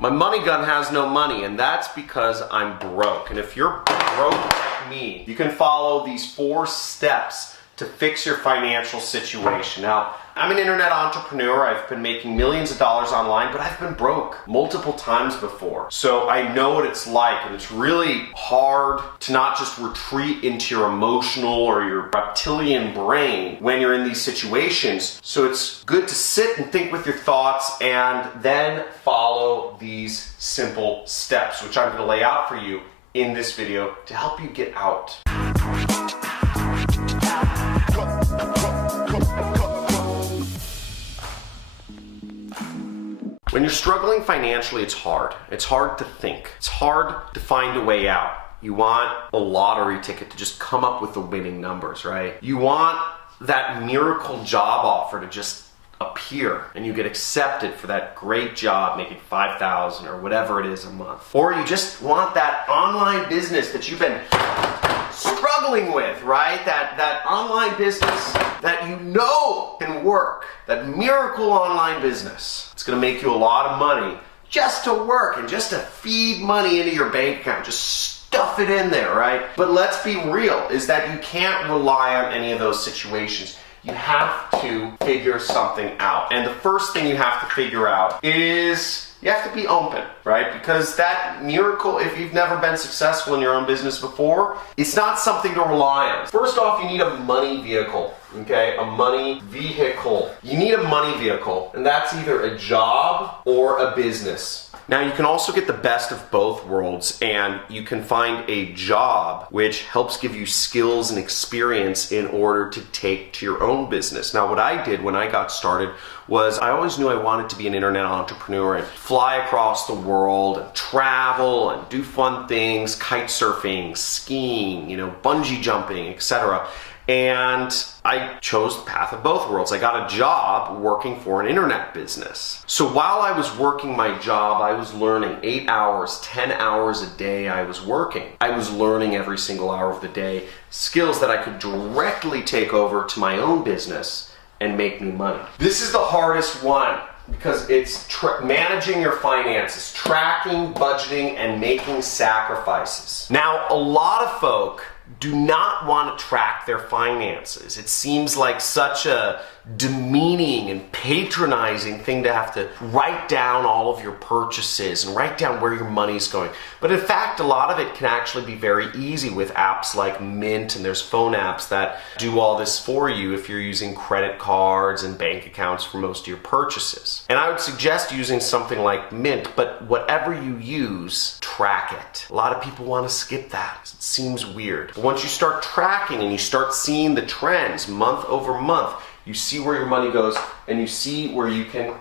My money gun has no money, and that's because I'm broke. And if you're broke like me, you can follow these 4 steps to fix your financial situation. Now, I'm an internet entrepreneur. I've been making millions of dollars online, but I've been broke multiple times before. So I know what it's like, and it's really hard to not just retreat into your emotional or your reptilian brain when you're in these situations. So it's good to sit and think with your thoughts and then follow these simple steps, which I'm going to lay out for you in this video to help you get out. When you're struggling financially, it's hard. It's hard to think. It's hard to find a way out. You want a lottery ticket to just come up with the winning numbers, right? You want that miracle job offer to just appear and you get accepted for that great job making $5,000 or whatever it is a month. Or you just want that online business that you've been struggling with, right? That online business that you know can work, that miracle online business. It's gonna make you a lot of money just to work and just to feed money into your bank account. Just stuff it in there, right? But let's be real, is that you can't rely on any of those situations. You have to figure something out. And the first thing you have to figure out is you have to be open, right? Because that miracle, if you've never been successful in your own business before, it's not something to rely on. First off, you need a money vehicle, okay? A money vehicle. You need a money vehicle, and that's either a job or a business. Now, you can also get the best of both worlds, and you can find a job which helps give you skills and experience in order to take to your own business. Now, what I did when I got started was I always knew I wanted to be an internet entrepreneur and fly across the world and travel and do fun things, kite surfing, skiing, bungee jumping, etc. And I chose the path of both worlds. I got a job working for an internet business. So while I was working my job, I was learning 8 hours, 10 hours a day I was working. I was learning every single hour of the day skills that I could directly take over to my own business and make me money. This is the hardest one because it's managing your finances, tracking, budgeting, and making sacrifices. Now, a lot of folk do not want to track their finances. It seems like such a demeaning and patronizing thing to have to write down all of your purchases and write down where your money's going. But in fact, a lot of it can actually be very easy with apps like Mint, and there's phone apps that do all this for you if you're using credit cards and bank accounts for most of your purchases. And I would suggest using something like Mint, but whatever you use, track it. A lot of people want to skip that. It seems weird. But once you start tracking and you start seeing the trends month over month, you see where your money goes, and you see where you can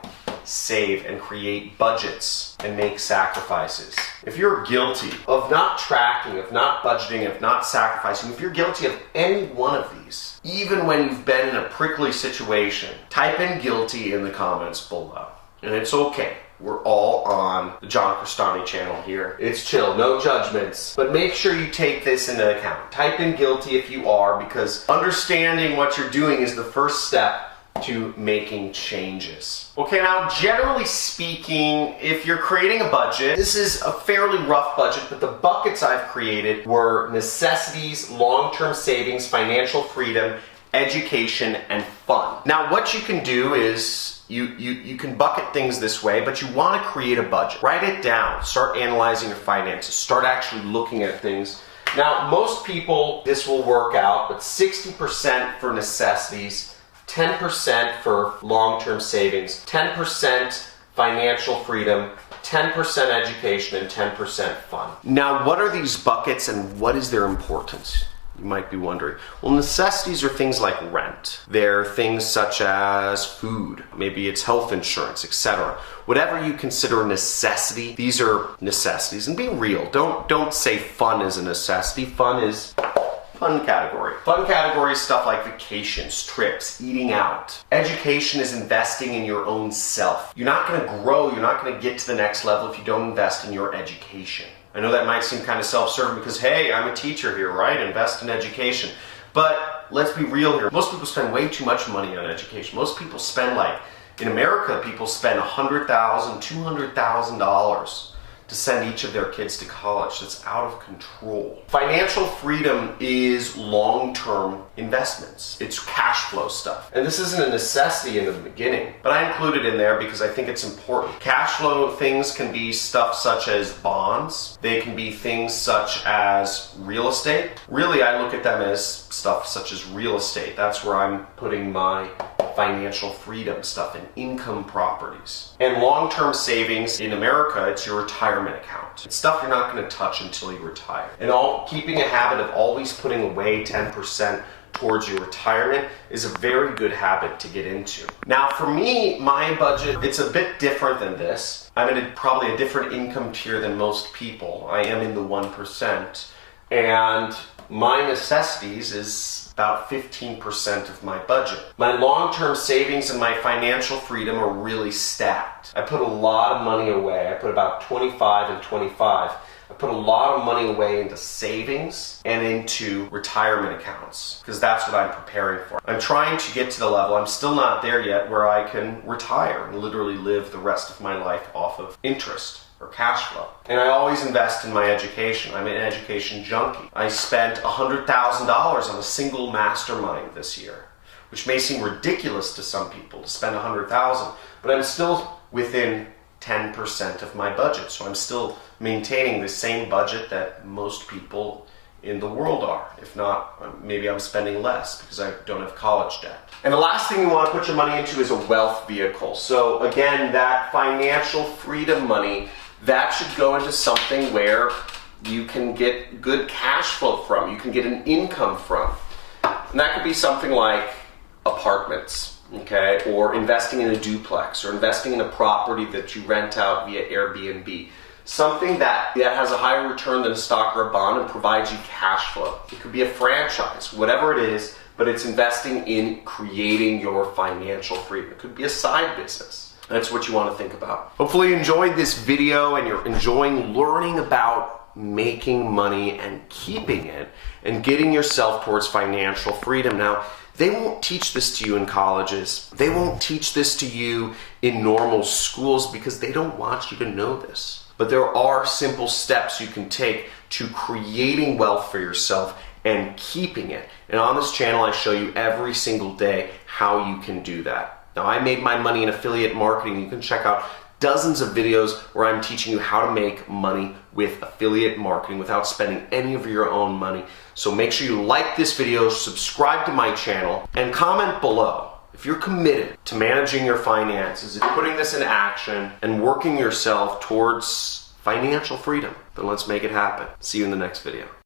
save and create budgets and make sacrifices. If you're guilty of not tracking, of not budgeting, of not sacrificing, if you're guilty of any one of these, even when you've been in a prickly situation, type in guilty in the comments below. And it's okay. We're all on the John Crestani channel here. It's chill, no judgments. But make sure you take this into account. Type in guilty if you are, because understanding what you're doing is the first step to making changes. Okay, now generally speaking, if you're creating a budget, this is a fairly rough budget, but the buckets I've created were necessities, long-term savings, financial freedom, education, and fun. Now what you can do is you can bucket things this way, but you want to create a budget. Write it down. Start analyzing your finances. Start actually looking at things. Now, most people, this will work out, but 60% for necessities, 10% for long-term savings, 10% financial freedom, 10% education, and 10% fun. Now, what are these buckets and what is their importance? You might be wondering. Well, necessities are things like rent. They're things such as food. Maybe it's health insurance, etc. Whatever you consider a necessity, these are necessities. And be real. Don't say fun is a necessity. Fun is fun category. Fun category is stuff like vacations, trips, eating out. Education is investing in your own self. You're not going to grow, you're not going to get to the next level if you don't invest in your education. I know that might seem kind of self-serving because, hey, I'm a teacher here, right? Invest in education. But let's be real here. Most people spend way too much money on education. Most people spend like In America, people spend $100,000, $200,000 to send each of their kids to college. That's out of control. Financial freedom is long-term investments. It's cash flow stuff. And this isn't a necessity in the beginning, but I include it in there because I think it's important. Cash flow things can be stuff such as bonds. They can be things such as real estate. Really, I look at them as stuff such as real estate. That's where I'm putting my financial freedom stuff in income properties. And long-term savings in America, it's your retirement account. It's stuff you're not going to touch until you retire. And keeping a habit of always putting away 10% towards your retirement is a very good habit to get into. Now for me, my budget, it's a bit different than this. I'm in probably a different income tier than most people. I am in the 1%. And my necessities is about 15% of my budget. My long-term savings and my financial freedom are really stacked. I put a lot of money away. I put about 25 and 25. I put a lot of money away into savings and into retirement accounts because that's what I'm preparing for. I'm trying to get to the level, I'm still not there yet, where I can retire and literally live the rest of my life off of interest or cash flow. And I always invest in my education. I'm an education junkie. I spent $100,000 on a single mastermind this year, which may seem ridiculous to some people to spend $100,000, but I'm still within 10% of my budget. So I'm still maintaining the same budget that most people in the world are. If not, maybe I'm spending less because I don't have college debt. And the last thing you want to put your money into is a wealth vehicle. So again, that financial freedom money, that should go into something where you can get good cash flow from, you can get an income from. And that could be something like apartments, okay, or investing in a duplex, or investing in a property that you rent out via Airbnb. Something that has a higher return than a stock or a bond and provides you cash flow. It could be a franchise, whatever it is, but it's investing in creating your financial freedom. It could be a side business. That's what you want to think about. Hopefully you enjoyed this video and you're enjoying learning about making money and keeping it and getting yourself towards financial freedom. Now, they won't teach this to you in colleges. They won't teach this to you in normal schools because they don't want you to know this. But there are simple steps you can take to creating wealth for yourself and keeping it. And on this channel, I show you every single day how you can do that. Now, I made my money in affiliate marketing. You can check out dozens of videos where I'm teaching you how to make money with affiliate marketing without spending any of your own money. So make sure you like this video, subscribe to my channel, and comment below if you're committed to managing your finances, if you're putting this in action and working yourself towards financial freedom. Then let's make it happen. See you in the next video.